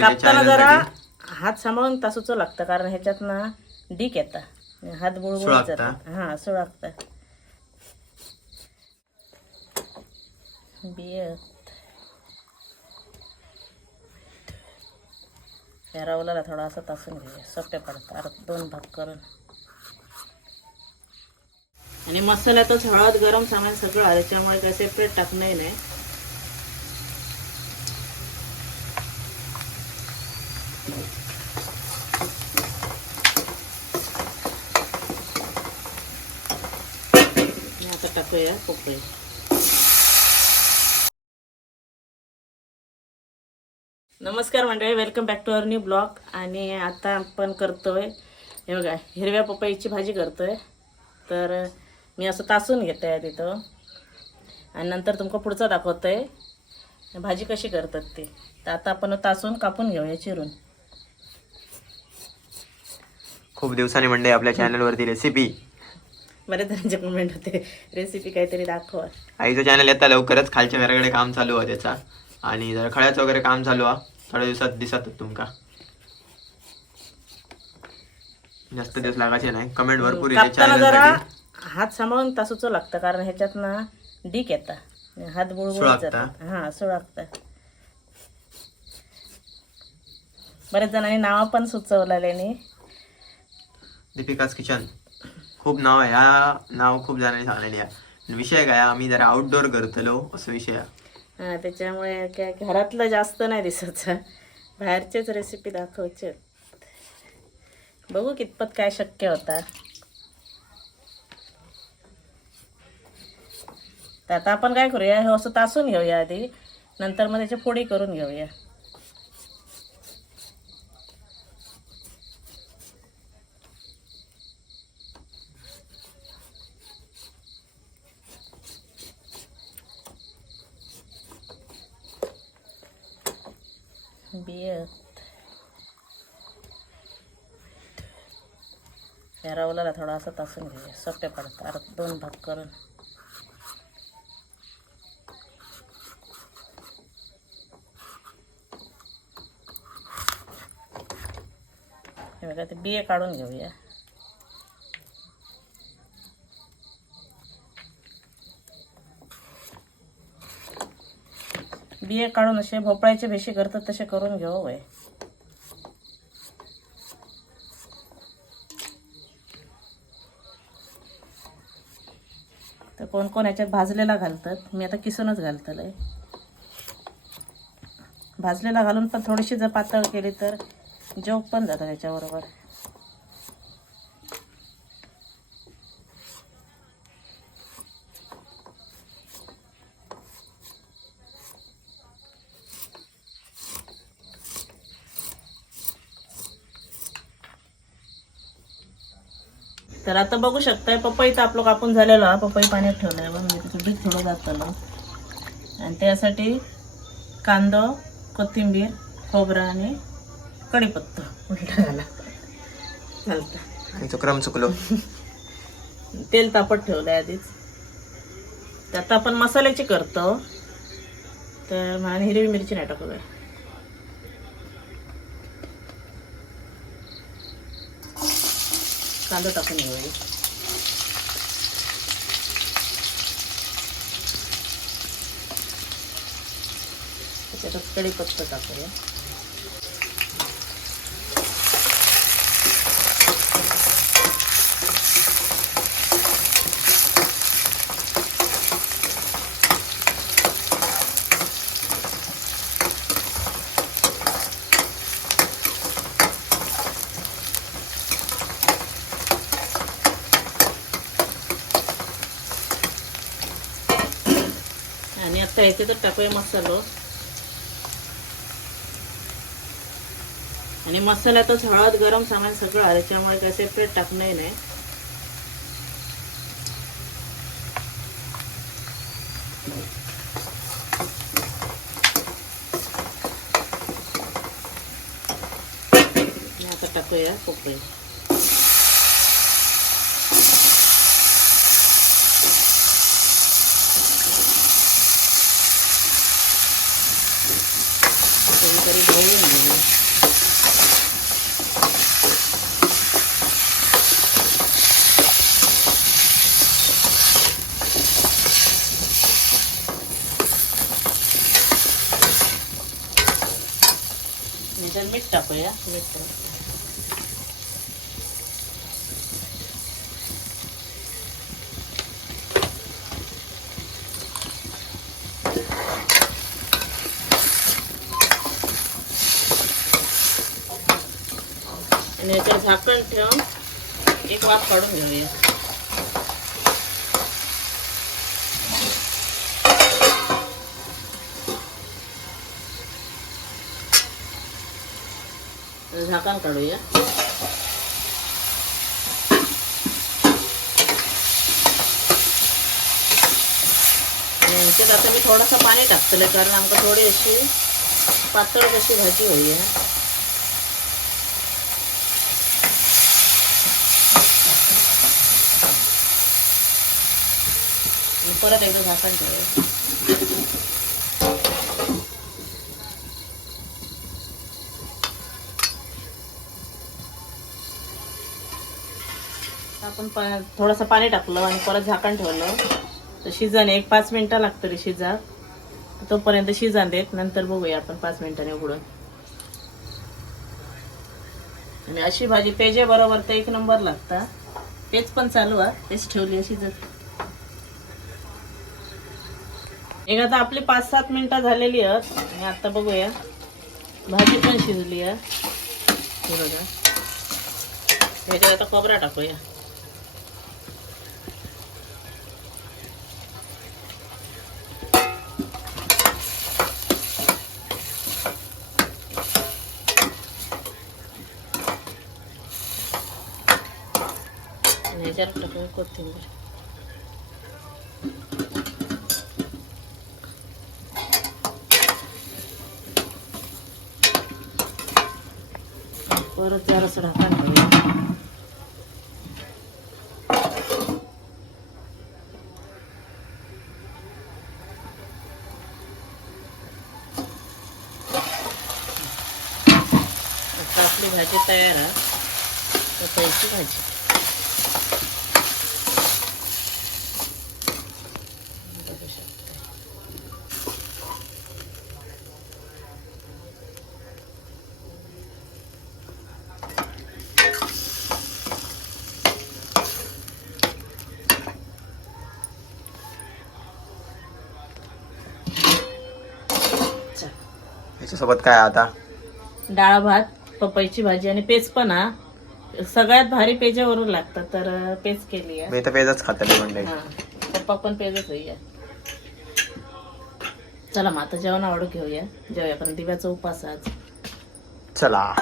कापताना जरा हात सांभाळून तासूचं लागतं, कारण ह्याच्यात ना डीक येतात, हात बुळबुळत जातात. हा, सुळागतात. बिय या रवलाला थोडा असं तासून घेऊया, सोपे पडतात 2 भाग करून. आणि मसाल्यातच हळद, गरम सामान सगळं आहे, त्याच्यामुळे काय सेपरेट टाकणंही नाही. आता टाकूया पपई. नमस्कार मंडळी, welcome back to our new blog. आणि आता आपण करतोय हे बघा, हिरव्या पपईची भाजी करतोय. तर मी असं तासून घेते आहे तिथं, आणि नंतर तुमका पुढचं दाखवतोय भाजी कशी करतात ती. तर आता आपण तासून कापून घेऊया चिरून. खूप दिवसांनी मंडळी आपल्या चॅनलवरती रेसिपी, बरेच जणांचे कमेंट होते रेसिपी काहीतरी दाखवा. आईचं चॅनल येता लवकरच, खालच्या घराकडे काम चालू आहे त्याचा, आणि जरा खळ्याचं वगैरे काम चालू आहे. थोड्या दिवसात दिसत तुमका, जास्त दिवस लागायचे नाही. कमेंट भरपूर येते. कापताना जरा हात सांभाळून तासूचं लागतं, कारण ह्याच्यात ना डीक येतात, हात बुळबुळत जातात. हा, सुळागतात. बरेच जणांनी नाव पण सुचवलेली. दीपिकाज किचन खूप नाव आहे, या नाव खूप जणांनी सांगलेली आहे. विषय काय, आम्ही जरा आउटडोर करतलो असं विषय आहे. हा, त्याच्यामुळे काय घरातलं जास्त नाही दिसायचं, बाहेरचेच रेसिपी दाखवायचे. बघू कितपत काय शक्य होता. तर आता आपण काय करूया, हे असं तासून घेऊया आधी, नंतर मग त्याची फोडी करून घेऊया. बिय या रवलाला थोडा असं तासून घेऊया, सोपे पडतात 2 भाग करून. हे बघा, ते बिये काढून घेऊया. बिये काढून असे भोपळ्याचे भेशी करतात तसे करून घेऊ वय. तर कोण कोण याच्यात भाजलेला घालतात, मी आता किसूनच घालतलंय. भाजलेला घालून पण थोडीशी जर पातळ केली तर जेव पण जातं त्याच्याबरोबर. तर आता बघू शकताय, पपई तर आपलं कापून झालेलं आहे. पपई पाण्यात ठेवलं आहे, म्हणजे त्याचं बीज थोडं जातं. आणि त्यासाठी कांदा, कोथिंबीर, खोबरं आणि कढीपत्ता उलटा घाला घालता. आणि क्रम चुकलो. तेल तापत ठेवलंय आधीच. तर आता आपण मसाल्याची करतो. तर मला हिरवी मिरची नाही टाकूया. कांदा टाकून घेऊया. त्याच्यात कढीपत्ता टाकूया. आणि आता ह्याच्यातच टाकूया मसालो. आणि मसाल्यातच हळद, गरम सामान सगळं आहे, त्याच्यामुळे काय सेपरेट टाकणंही नाही. आता टाकूया पपई. तरी भावून घेऊया. त्याच्यात मीठ टाकूया. मीठ टाकू. आणि याच्यावर झाकण ठेवून एक वाफ काढून घेऊया. झाकण काढूया. आणि याच्यात आता मी थोडंसं पाणी टाकतले कारण आमका थोडी अशी पातळ कशी भाजी होई. परत एकदा झाकण ठेवूया. आपण थोडंसं पाणी टाकलं आणि परत झाकण ठेवलं तर शिजन 1-5 मिनिटं लागतं रे शिजा. तोपर्यंत शिजन देत, नंतर बघूया आपण 5 मिनिटांनी उघडून. आणि अशी भाजी पेजे बरोबर तर 1 नंबर लागता. पेज पण चालू आहे, पेज ठेवली अशी शिजत. एक आता आपली 5-7 मिनिटं झालेली आहेत आणि आता बघूया भाजी पण शिजली आहे. हे बघा, ह्याच्यात आता खोबरा टाकूया. आणि ह्याच्यात टाकूया कोथिंबीर. परत जरासं ढाकण ठेवूया. आता आपली भाजी तयार आहे. पपईची भाजी. बघू शकता. याच्यासोबत काय आता? डाळ भात, पपईची भाजी आणि पेज पण हा. सगळ्यात भारी पेजावरून लागतात तर पेज केली आहे. मी तर पेजच खातले म्हणजे. हा, पप्पा पण पेजच होईया. चला मग आता जेवण आवडून घेऊया. जेवूया कारण दिव्याचा उपास आज. चला.